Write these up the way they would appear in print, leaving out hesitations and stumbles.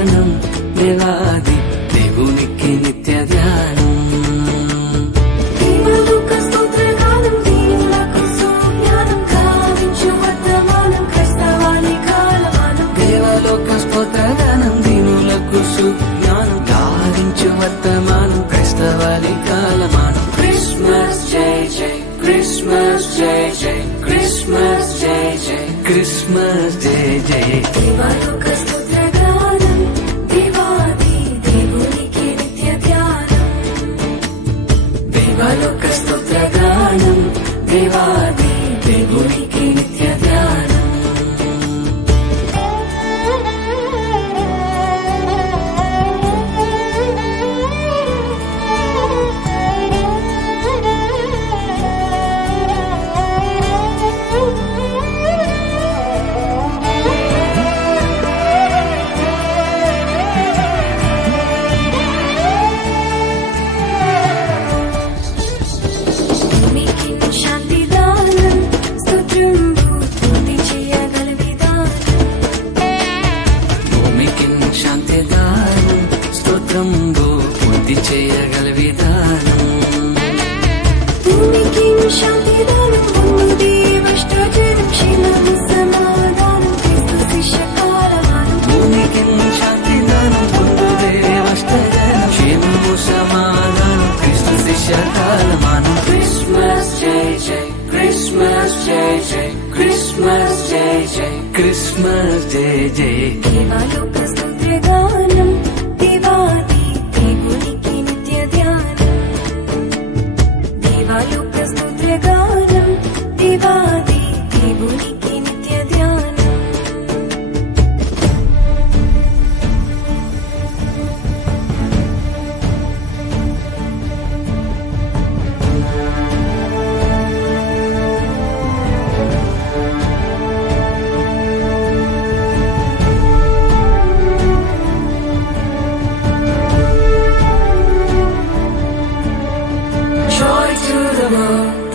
గానం దేవాది దేవునికి నిత్య ధ్యానం. వర్తమానం క్రైస్తవాలి కాలమానం. క్రిస్మస్ జై జై క్రిస్మస్ జై జై క్రిస్మస్ జై జై క్రిస్మస్ జై జై. దేవాలోక స్తుత్ర గానం దేవాది దేవునికి నిత్య ధ్యానం. దేవాలోక స్తుత్ర గానం దేవాది దేవునికి నిత్య ధ్యానం. చేయగల విధానం భూమికి శాంతిదానం పొందుదే అష్టజయం క్షేమము సమాధానం క్రీస్తు శిష్య కాలమానం. భూమికి శాంతిదానం పొందుదే అష్టజయం క్షేమము సమాధానం క్రీస్తు శిష్య కాలమానం. క్రిస్మస్ జై జై క్రిస్మస్ జై జై క్రిస్మస్ జై జై క్రిస్మస్ జై జై. దేవాలోక స్తుత్ర గానం దేవాది దేవునికి నిత్య ధ్యానం. దేవాలోక స్తుత్ర గానం దేవాది దేవునికి నిత్య ధ్యానం.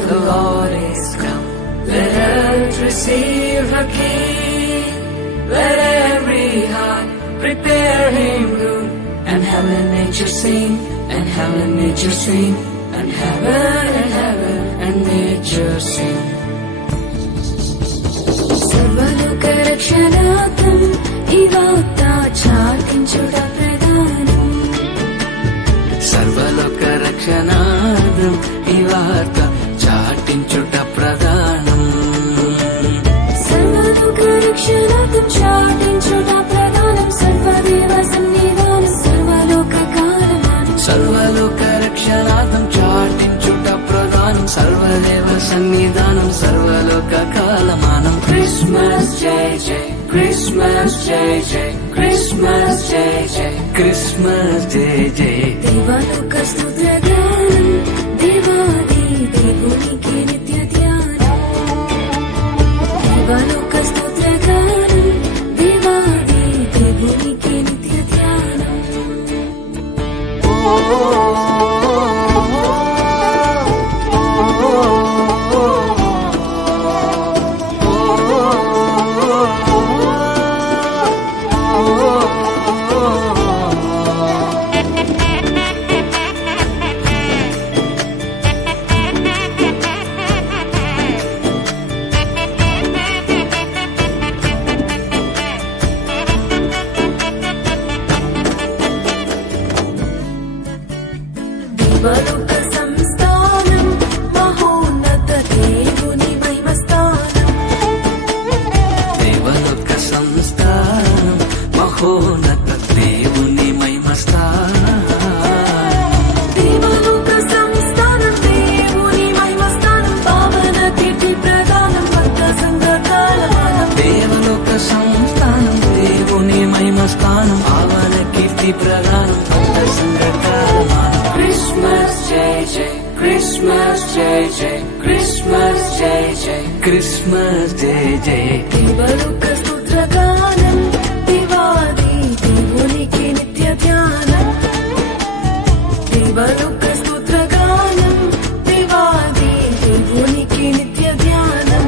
The Lord is come, let earth receive her King. Let every heart prepare him room, and heaven and nature sing, and heaven and nature sing, and heaven and nature sing. Sarvaloka rakshanatham ivatta chatinchuda pradhanam. సర్వలోక రక్షణార్థం ఈ వార్త చాటించుట ప్రధానం. సర్వలోక రక్షణార్థం చాటించుట ప్రధానం. సర్వదేవ సన్నిధానం సర్వలోక కాలమానం. సర్వలోక రక్షణార్థం చాటించుట ప్రధానం. సర్వదేవ సన్నిధానం సర్వలోక కాలమానం. క్రిస్మస్ జై జై క్రిస్మస్ జై జై క్రిస్మస్ జై జై క్రిస్మస్ జై జై. దేవాలోక స్తుత్ర గానం దేవాది దేవునికి నిత్య ధ్యానం. దేవాలోక స్తుత్ర గానం దేవాది దేవునికి నిత్య ధ్యానం. దేవాలోక సంస్థానం మహోన్నత దేవుని మహిమస్థానం. దేవాలోక సంస్థానం మహోన్నత దేవుని మహిమస్థానం. దేవాలోక సంస్థానం దేవుని మహిమస్థానం పావన కీర్తి ప్రదానం భక్త సంఘ కాలమానం. దేవాలోక సంస్థానం దేవుని మహిమస్థానం పావన కీర్తి ప్రదానం భక్త సంఘ కాలమానం. క్రిస్మస్ జై జై క్రిస్మస్ జై జై క్రిస్మస్ జై జై క్రిస్మస్ జై జై. దేవాలోక స్తుత్ర గానం దేవాది దేవునికి నిత్య ధ్యానం. దేవాలోక స్తుత్ర గానం దేవాది దేవునికి నిత్య ధ్యానం.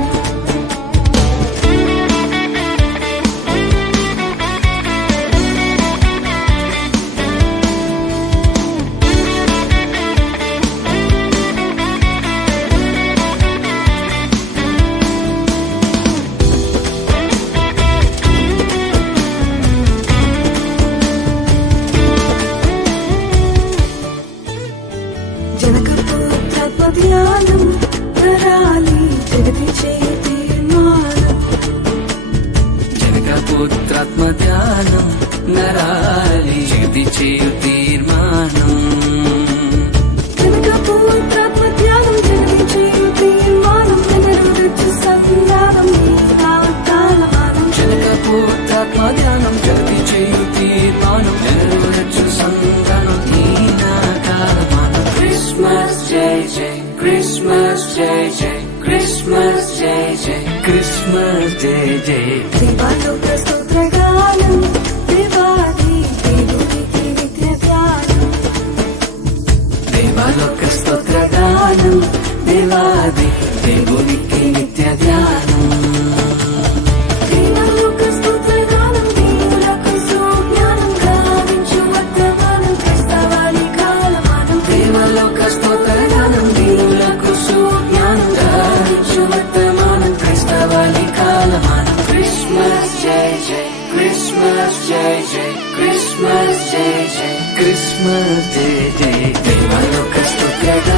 పుత్రాత్మ ధ్యానం నరాలి శుద్ధి చేయు తీర్మానం పుత్రాత్మ ధ్యానం శుద్ధి చేయు తీర్మానం పుత్రాత్మ ధ్యానం శుద్ధి చేయు తీర్మానం నెరవేర్చు సంతానం నీనా కాలమానం క్రిస్మస్ జై జై క్రిస్మస్ జై జై క్రిస్మస్ జై జై క్రిస్మస్ జై జై దేవాలోక స్తోత్రగానం దేవాది దేవునికి నిత్య ధ్యానం దేవాలోక స్తోత్రగానం దేవాది దేవునికి నిత్య ధ్యానం దేవాలోక స్తోత్రగానం దేవులకు సుజ్ఞానం గావించు వర్తమానం క్రైస్తవాని కాలమానం దేవాలోక స్తోత్రగానం దేవులకు సుజ్ఞానం గావించు వర్తమానం క్రైస్తవాని కాలమానం క్రిస్మస్ జై జై క్రిస్మస్ జై జై క్రిస్మస్ జై జై క్రిస్మస్ జై జై దేవాలోక స్తోత్రగానం